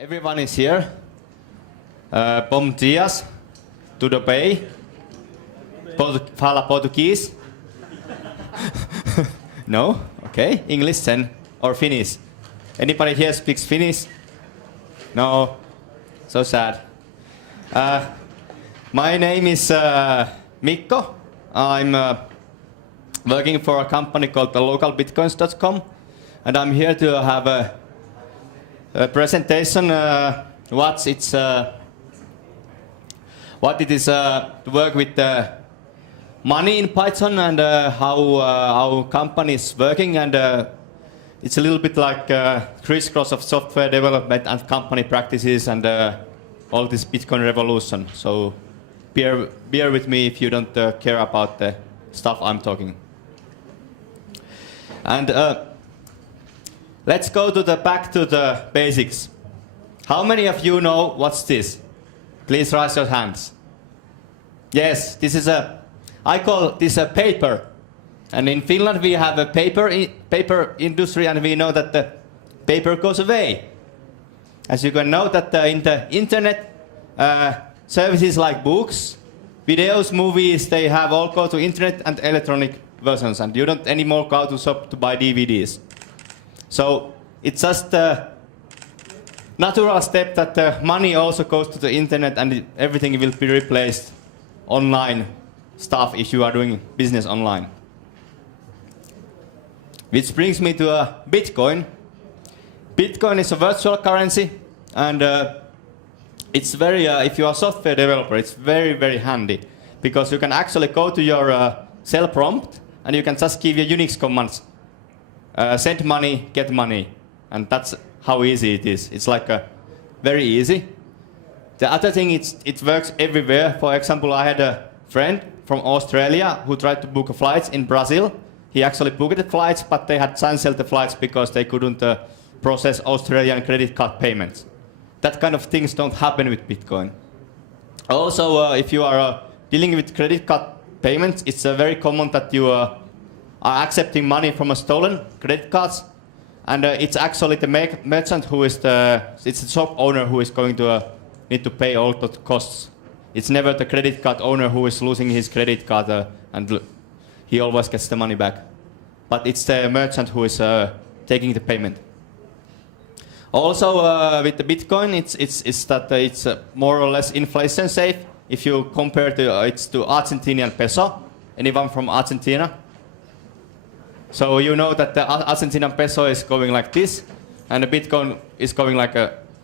Everyone is here. Bom dias. Tudo bem? Fala português? No? Okay. English then. Or Finnish? Anybody here speaks Finnish? No? So sad. My name is Mikko. I'm working for a company called localbitcoins.com, and I'm here to have a presentation what it is to work with money in Python and how our company is working, and it's a little bit like crisscross of software development and company practices and all this Bitcoin revolution. So bear with me if you don't care about the stuff I'm talking. And let's go to back to the basics. How many of you know what's this? Please raise your hands. Yes, this is I call this a paper. And in Finland we have a paper industry, and we know that the paper goes away. As you can know that in the internet, services like books, videos, movies, they have all go to internet and electronic versions, and you don't anymore go to shop to buy DVDs. So it's just a natural step that the money also goes to the internet, and everything will be replaced online stuff if you are doing business online. Which brings me to Bitcoin. Bitcoin is a virtual currency, and it's very, if you are a software developer, it's very, very handy, because you can actually go to your shell prompt and you can just give your Unix commands. Send money, get money, and that's how easy it is. It's like very easy. The other thing, it works everywhere. For example, I had a friend from Australia who tried to book flights in Brazil. He actually booked the flights, but they had cancelled the flights because they couldn't process Australian credit card payments. That kind of things don't happen with Bitcoin. Also, if you are dealing with credit card payments, it's very common that you are accepting money from a stolen credit cards, and it's actually the merchant who is it's the shop owner who is going to need to pay all the costs. It's never the credit card owner who is losing his credit card and he always gets the money back. But it's the merchant who is taking the payment. Also, with the Bitcoin, it's more or less inflation safe. If you compare it to Argentinian peso, anyone from Argentina? So you know that the Argentinian peso is going like this, and the Bitcoin is going like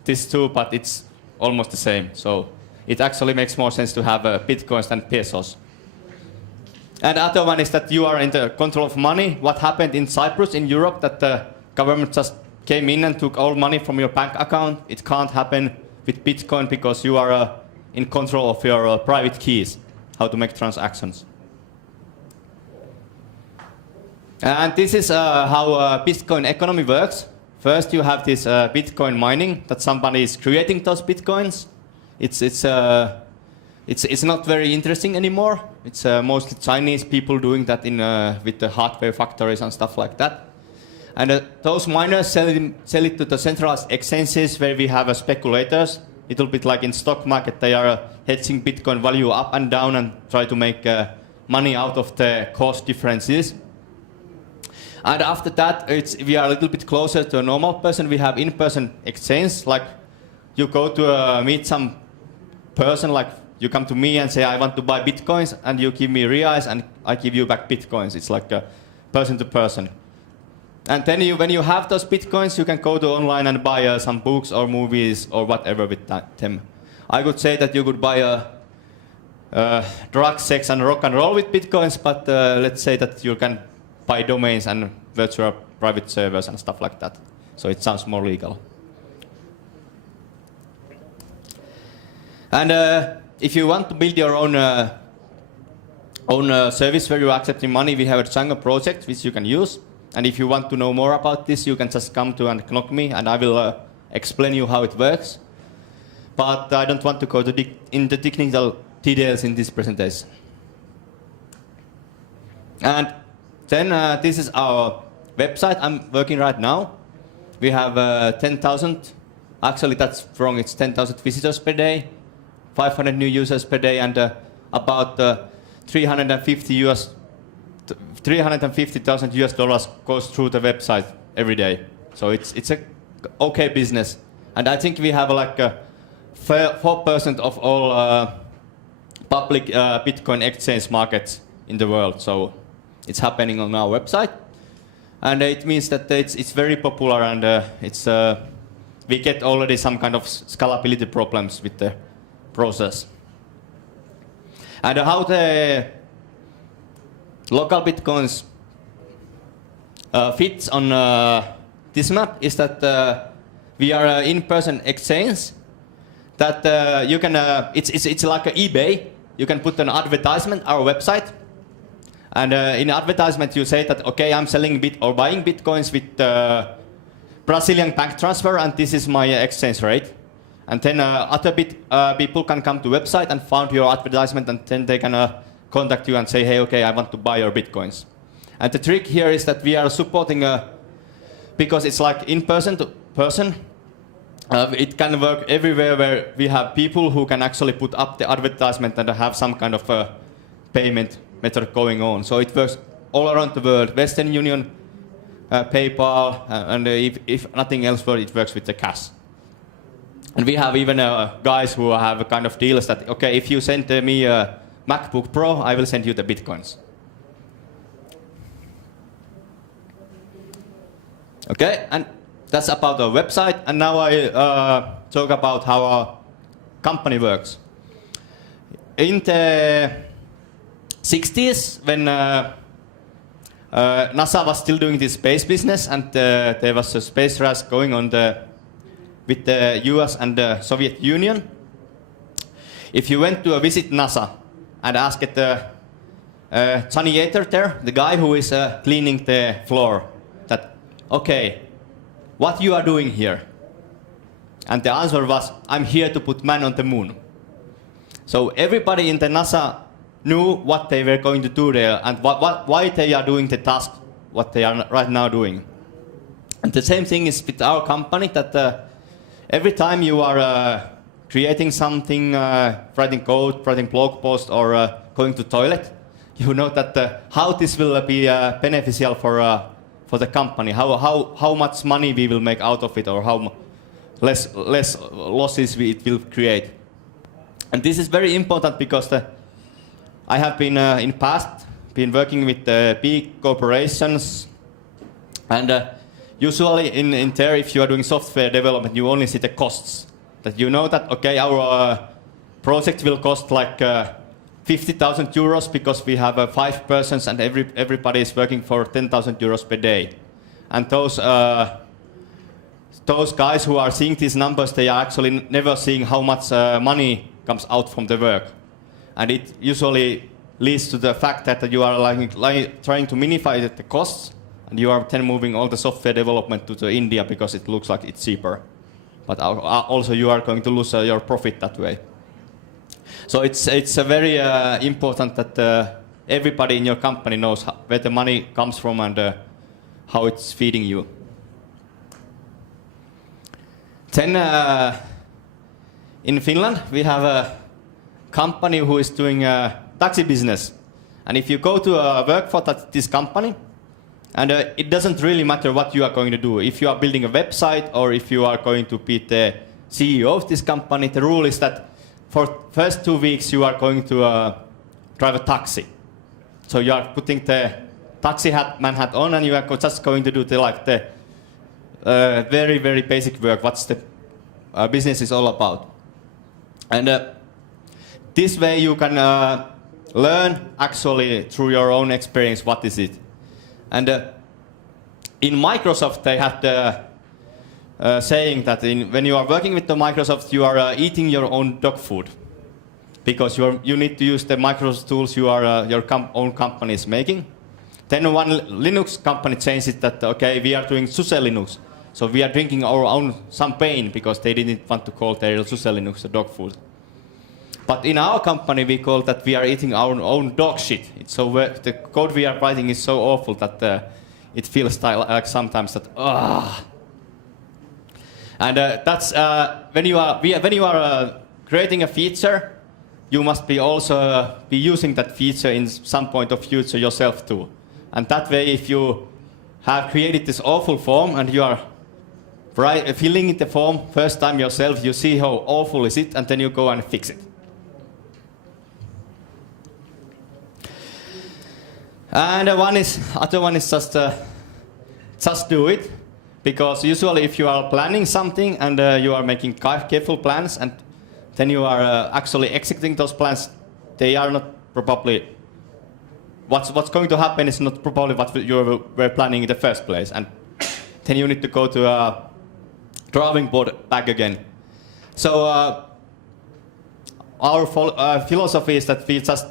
this too, but it's almost the same. So it actually makes more sense to have Bitcoins than pesos. And the other one is that you are in the control of money. What happened in Cyprus, in Europe, that the government just came in and took all money from your bank account. It can't happen with Bitcoin because you are in control of your private keys, how to make transactions. And this is how Bitcoin economy works. First, you have this Bitcoin mining, that somebody is creating those Bitcoins. It's not very interesting anymore. It's mostly Chinese people doing that with the hardware factories and stuff like that. And those miners sell it to the centralized exchanges where we have speculators. A little bit like in stock market, they are hedging Bitcoin value up and down and try to make money out of the cost differences. And after that, we are a little bit closer to a normal person. We have in-person exchange, like you go to meet some person, like you come to me and say, I want to buy Bitcoins, and you give me reais, and I give you back Bitcoins. It's like person to person. And then when you have those Bitcoins, you can go to online and buy some books or movies or whatever with them. I could say that you could buy drugs, sex, and rock and roll with Bitcoins, but let's say that you can buy domains and virtual private servers and stuff like that. So it sounds more legal. And if you want to build your own service where you're accepting money, we have a Django project which you can use. And if you want to know more about this, you can just come to and knock me, and I will explain you how it works. But I don't want to go into technical details in this presentation. And then this is our website I'm working right now. We have 10,000 Actually, that's wrong. It's 10,000 visitors per day, 500 new users per day, and about 350,000 US dollars goes through the website every day. So it's a okay business. And I think we have like 4% of all public Bitcoin exchange markets in the world. So it's happening on our website. And it means that it's very popular, and we get already some kind of scalability problems with the process. And how the local Bitcoins fits on this map is that we are an in-person exchange that you can, it's like an eBay. You can put an advertisement, our website. And in advertisement, you say that, okay, I'm selling or buying Bitcoins with Brazilian bank transfer, and this is my exchange rate. And then other people can come to website and find your advertisement, and then they can contact you and say, hey, okay, I want to buy your Bitcoins. And the trick here is that we are supporting, because it's like in person to person, it can work everywhere where we have people who can actually put up the advertisement and have some kind of payment method going on. So it works all around the world. Western Union, PayPal, and if nothing else works, it works with the cash. And we have even guys who have a kind of deals that, okay, if you send me a MacBook Pro, I will send you the Bitcoins. Okay, and that's about our website. And now I talk about how our company works. In the 60s, when NASA was still doing this space business, and there was a space race going on with the US and the Soviet Union. If you went to visit NASA and asked the janitor there, the guy who is cleaning the floor, that, okay, what you are doing here? And the answer was, I'm here to put man on the moon. So everybody in the NASA knew what they were going to do there and why they are doing the task, what they are right now doing. And the same thing is with our company, that every time you are creating something, writing code, writing blog post, or going to toilet, you know that how this will be beneficial for the company, how much money we will make out of it, or how less losses it will create. And this is very important because I have been in past been working with big corporations, and usually in there, if you are doing software development, you only see the costs. That you know that, okay, our project will cost like 50,000 euros because we have 5 persons and everybody is working for 10,000 euros per day. And those guys who are seeing these numbers, they are actually never seeing how much money comes out from the work. And it usually leads to the fact that you are trying to minimize the costs, and you are then moving all the software development to India because it looks like it's cheaper. But also you are going to lose your profit that way. So it's very important that everybody in your company knows where the money comes from and how it's feeding you. Then in Finland we have a company who is doing taxi business. And if you go to work for this company, and it doesn't really matter what you are going to do. If you are building a website or if you are going to be the CEO of this company, the rule is that for first 2 weeks you are going to drive a taxi. So you are putting the taxi man hat on, and you are just going to do the very, very basic work, what's the business is all about. And this way you can learn actually through your own experience what is it. And in Microsoft, they have the saying that when you are working with the Microsoft, you are eating your own dog food, because you need to use the Microsoft tools your own company is making. Then one Linux company changed it that, okay, we are doing SUSE Linux, so we are drinking our own champagne because they didn't want to call their SUSE Linux a dog food. But in our company, we call that we are eating our own dog shit. It's so the code we are writing is so awful that it feels like sometimes that And that's when you are creating a feature, you must be also be using that feature in some point of future yourself too. And that way, if you have created this awful form and you are filling in the form first time yourself, you see how awful is it, and then you go and fix it. And other one is just do it, because usually if you are planning something and you are making careful plans and then you are actually executing those plans, they are not probably what's going to happen is not probably what you were planning in the first place, and then you need to go to a drawing board back again. So our philosophy is that we just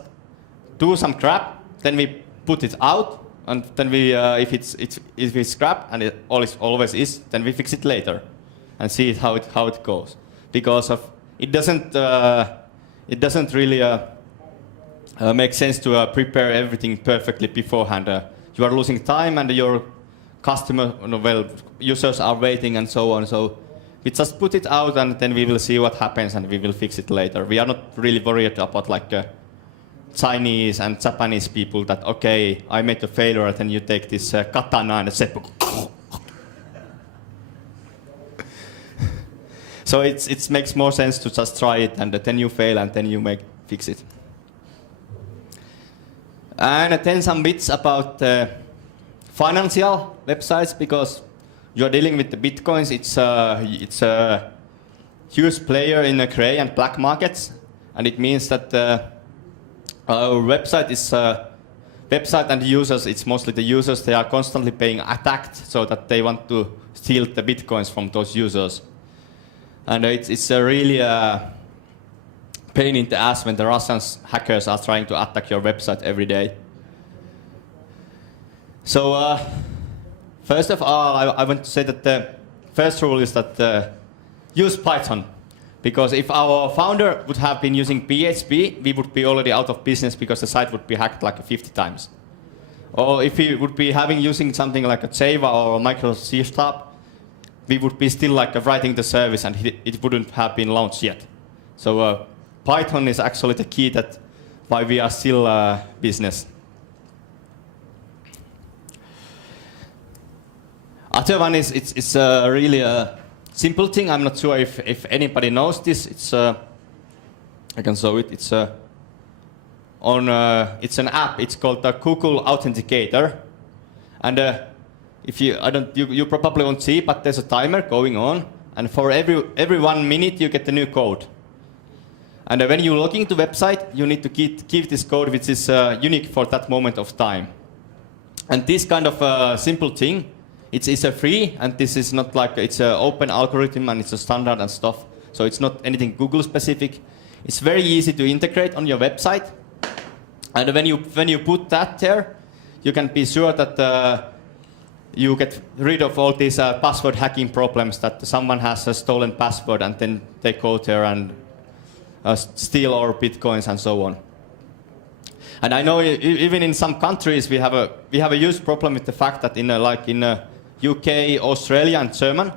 do some crap, then we put it out, and then we if it's crap and it always is, then we fix it later and see how it goes, because of it doesn't really make sense to prepare everything perfectly beforehand. You are losing time, and your users are waiting and so on. So we just put it out, and then we will see what happens, and we will fix it later. We are not really worried about like Chinese and Japanese people that, okay, I made a failure, and then you take this katana and seppuku. So it makes more sense to just try it, and then you fail, and then you fix it. And then some bits about financial websites, because you're dealing with the bitcoins. It's a huge player in the gray and black markets, and it means that our website is website and users. It's mostly the users. They are constantly being attacked, so that they want to steal the bitcoins from those users. And it's a really pain in the ass when the Russian hackers are trying to attack your website every day. So first of all, I want to say that the first rule is that use Python. Because if our founder would have been using PHP, we would be already out of business, because the site would be hacked like 50 times. Or if he would be using something like a Java or a Microsoft C#, we would be still like writing the service, and it wouldn't have been launched yet. So Python is actually the key that why we are still business. Other one is it's really a simple thing. I'm not sure if anybody knows this. It's I can show it. It's it's an app. It's called the Google Authenticator, and if you probably won't see, but there's a timer going on, and for every 1 minute you get a new code. And when you log into website, you need to give this code, which is unique for that moment of time. And this kind of simple thing, it's a free, and this is not like it's an open algorithm, and it's a standard and stuff. So it's not anything Google specific. It's very easy to integrate on your website. And when you put that there, you can be sure that you get rid of all these password hacking problems, that someone has a stolen password and then they go there and steal our bitcoins and so on. And I know even in some countries we have a huge problem with the fact that in UK, Australia, and German,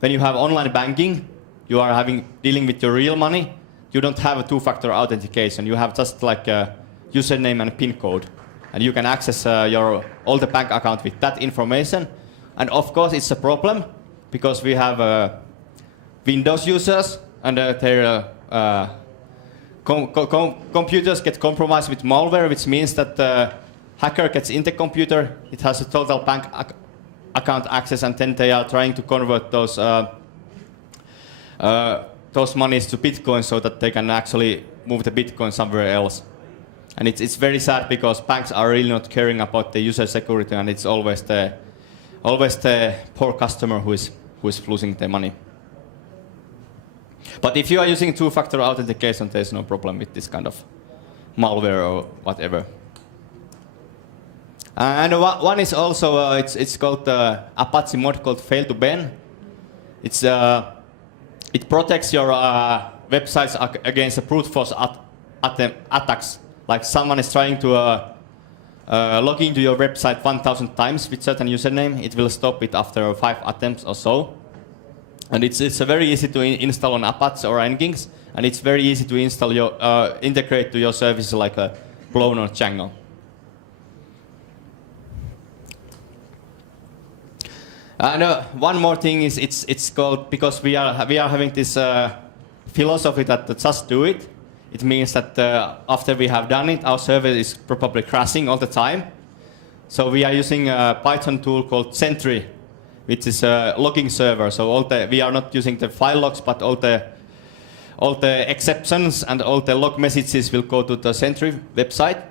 when you have online banking, you are dealing with your real money. You don't have a two-factor authentication. You have just like a username and a PIN code. And you can access all the bank account with that information. And of course, it's a problem, because we have Windows users, and their computers get compromised with malware, which means that the hacker gets in the computer, it has a total bank account access, and then they are trying to convert those monies to Bitcoin, so that they can actually move the Bitcoin somewhere else. And it's very sad, because banks are really not caring about the user security, and it's always the poor customer who is losing their money. But if you are using two-factor authentication, there's no problem with this kind of malware or whatever. And one is also it's called Apache mod called fail to ban. It protects your websites against the brute force attacks. Like someone is trying to log into your website 1,000 times with certain username, it will stop it after 5 attempts or so. And it's very easy to install on Apache or Nginx, and it's very easy to install your integrate to your services like a Plone or Django. And one more thing is it's called, because we are having this philosophy that just do it. It means that after we have done it, our server is probably crashing all the time. So we are using a Python tool called Sentry, which is a logging server. So we are not using the file logs, but all the exceptions and all the log messages will go to the Sentry website,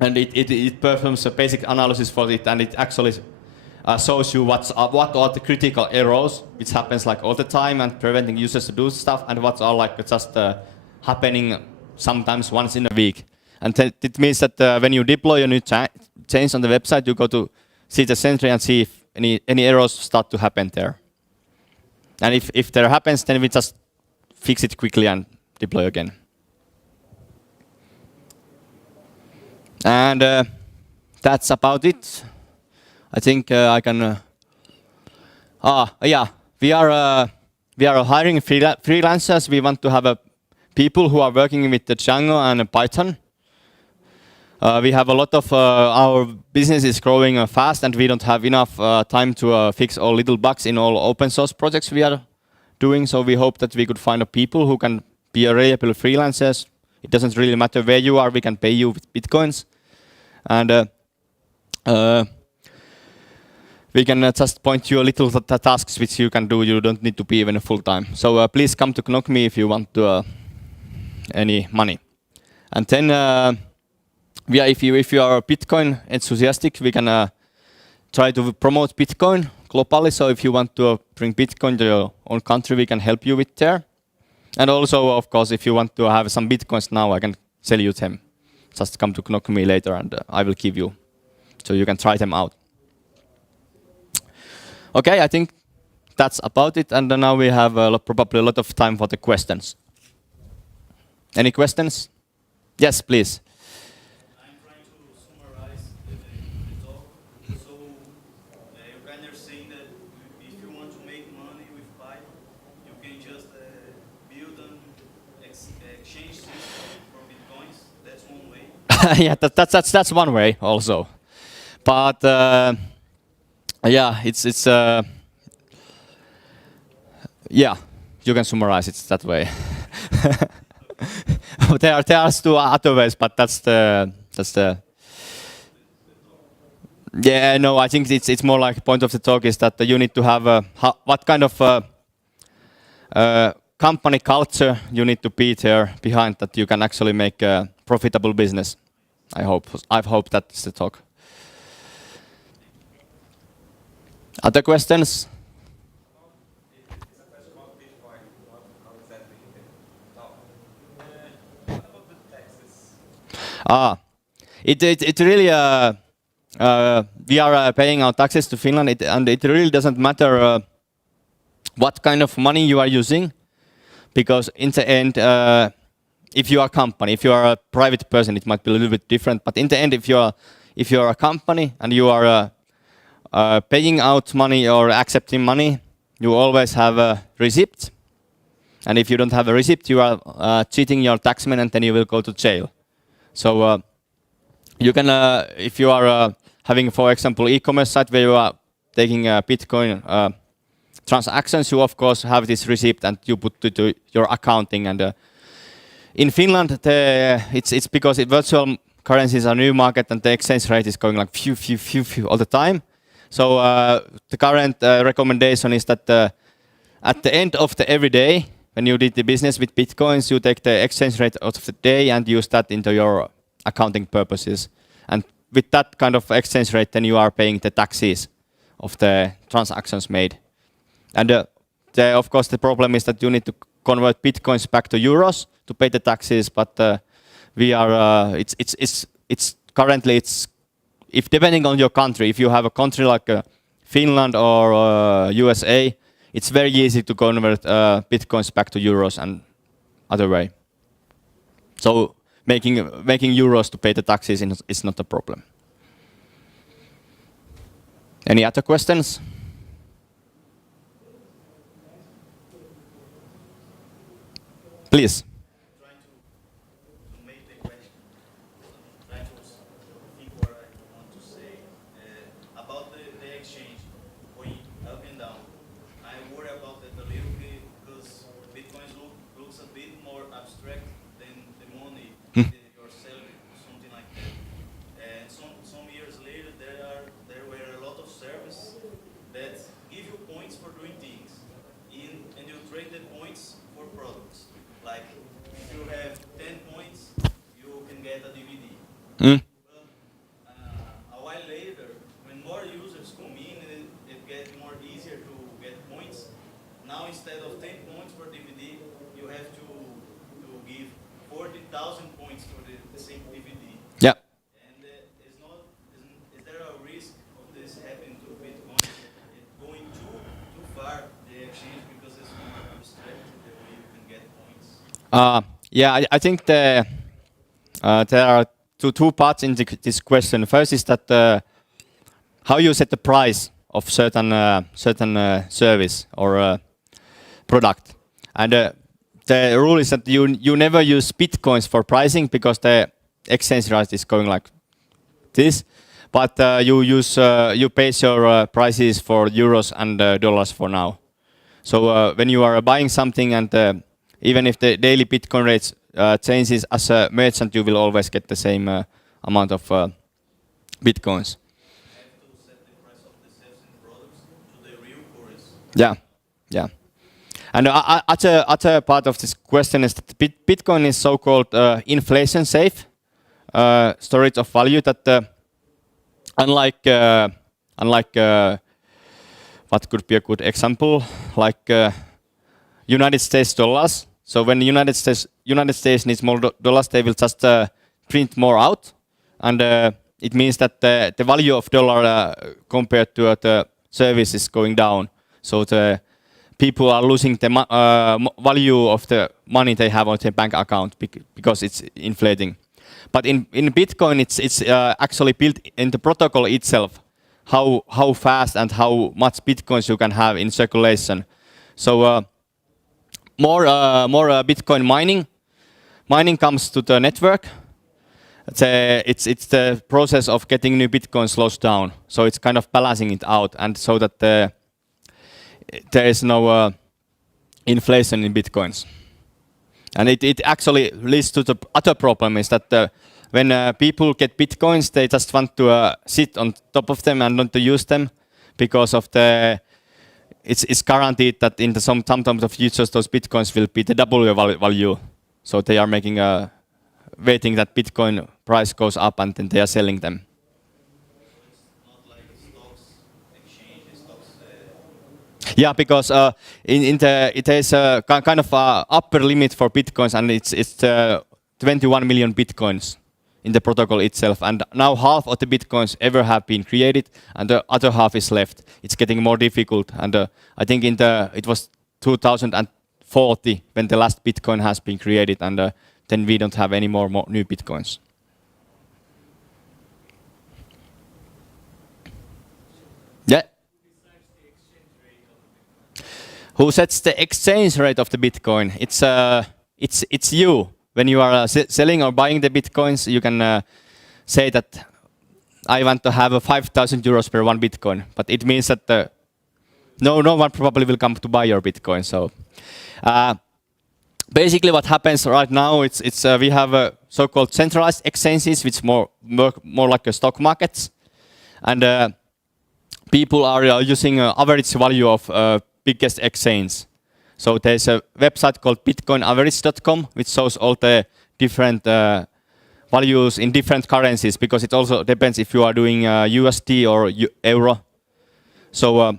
and it performs a basic analysis for it, and it actually shows you what are the critical errors, which happens like all the time and preventing users to do stuff, and what are like just happening sometimes once in a week. And it means that when you deploy a new change on the website, you go to see the Sentry and see if any errors start to happen there. And if there happens, then we just fix it quickly and deploy again. And that's about it. I think I can. Yeah, we are hiring freelancers. We want to have people who are working with the Django and Python. We have a lot of our business is growing fast, and we don't have enough time to fix all little bugs in all open source projects we are doing. So we hope that we could find people who can be reliable freelancers. It doesn't really matter where you are. We can pay you with Bitcoins, and we can just point you a little tasks which you can do. You don't need to be even full time. So please come to knock me if you want any money. And then if you are a Bitcoin enthusiastic, we can try to promote Bitcoin globally. So if you want to bring Bitcoin to your own country, we can help you with there. And also, of course, if you want to have some Bitcoins now, I can sell you them. Just come to knock me later, and I will give you, so you can try them out. Okay, I think that's about it, and now we have probably a lot of time for the questions. Any questions? Yes, please. I'm trying to summarize the talk. So when you're saying that if you want to make money with Python, you can just build an exchange system for Bitcoins. That's one way. Yeah, that's one way also. But yeah, it's yeah, you can summarize it that way. there are two other ways, but that's the yeah, no, I think it's more like point of the talk is that you need to have what kind of company culture you need to be there behind that you can actually make a profitable business. I hope that's the talk. Other questions? It's a question about Bitcoin. How exactly you can talk? What about the taxes? It really we are paying our taxes to Finland, and it really doesn't matter what kind of money you are using, because in the end, if you are a company, if you are a private person, it might be a little bit different. But in the end, if you are a company and you are paying out money or accepting money, you always have a receipt. And if you don't have a receipt, you are cheating your taxman, and then you will go to jail. So you can, if you are having, for example, e-commerce site where you are taking Bitcoin transactions, you of course have this receipt and you put it to your accounting. And in Finland, it's because virtual currencies are a new market, and the exchange rate is going like phew all the time. So the current recommendation is that at the end of every day, when you did the business with Bitcoins, you take the exchange rate of the day and use that into your accounting purposes. And with that kind of exchange rate, then you are paying the taxes of the transactions made. And of course, the problem is that you need to convert Bitcoins back to euros to pay the taxes. But we are it's currently if depending on your country, if you have a country like Finland or USA, it's very easy to convert Bitcoins back to euros and other way. So making euros to pay the taxes is not a problem. Any other questions? Please. Trying to make the question, trying to think what I want to say about the exchange going up and down. I worry about that a little bit because Bitcoin looks a bit more abstract than the money that you're selling, something like that. And some years later, there were a lot of services that give you points for doing things, and you trade the points for products. Like, if you have 10 points, you can get a DVD. But a while later, when more users come in, it gets more easier to get points. Now, instead of 10 points for DVD, you have to give 40,000 points for the same DVD. Yeah. And is there a risk of this happening to Bitcoin? It going too far, the exchange, because it's more abstract, the way you can get points? Yeah, I think there are two parts in this question. First is that how you set the price of certain service or product, and the rule is that you never use Bitcoins for pricing because the exchange rate is going like this, but you base your prices for euros and dollars for now. So when you are buying something and even if the daily Bitcoin rates changes, as a merchant, you will always get the same amount of Bitcoins. You have to set the price of the sales and products to the real currency. Yeah, yeah. And other part of this question is that Bitcoin is so-called inflation safe storage of value. That unlike what could be a good example, like United States dollars. So when United States needs more dollars, they will just print more out, and it means that the value of dollar compared to the service is going down. So the people are losing the value of the money they have on their bank account because it's inflating. But in Bitcoin, it's actually built in the protocol itself, how fast and how much Bitcoins you can have in circulation. So more Bitcoin mining comes to the network. It's the process of getting new Bitcoin slows down. So it's kind of balancing it out, and so that there is no inflation in Bitcoins. And it actually leads to the other problem is that when people get Bitcoins, they just want to sit on top of them and not to use them because of it's guaranteed that in some time of the future those Bitcoins will be the double value. So they are making waiting that Bitcoin price goes up and then they are selling them. Not like stocks exchange, stocks. Yeah, because it is a kind of upper limit for Bitcoins, and it's 21 million Bitcoins in the protocol itself, and now half of the Bitcoins ever have been created, and the other half is left. It's getting more difficult, and I think it was 2040 when the last Bitcoin has been created, and then we don't have any more new Bitcoins. Yeah. Who sets the exchange rate of the Bitcoin? It's you. When you are selling or buying the Bitcoins, you can say that I want to have 5,000 euros per one Bitcoin. But it means that no one probably will come to buy your Bitcoin. So basically what happens right now, it's we have so-called centralized exchanges, which work more like a stock markets. And people are using average value of biggest exchange. So there's a website called bitcoinaverage.com, which shows all the different values in different currencies, because it also depends if you are doing USD or euro. So,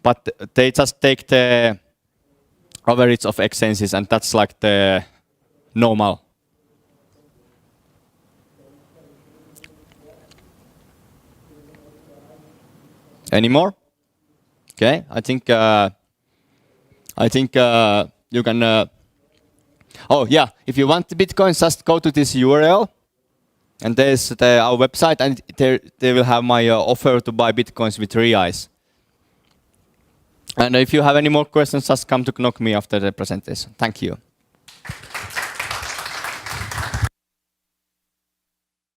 but they just take the average of exchanges, and that's like the normal. Any more? Okay, I think you can. Oh yeah, if you want the Bitcoin, just go to this URL, and there's our website, and they will have my offer to buy Bitcoins with reais. And if you have any more questions, just come to knock me after the presentation. Thank you.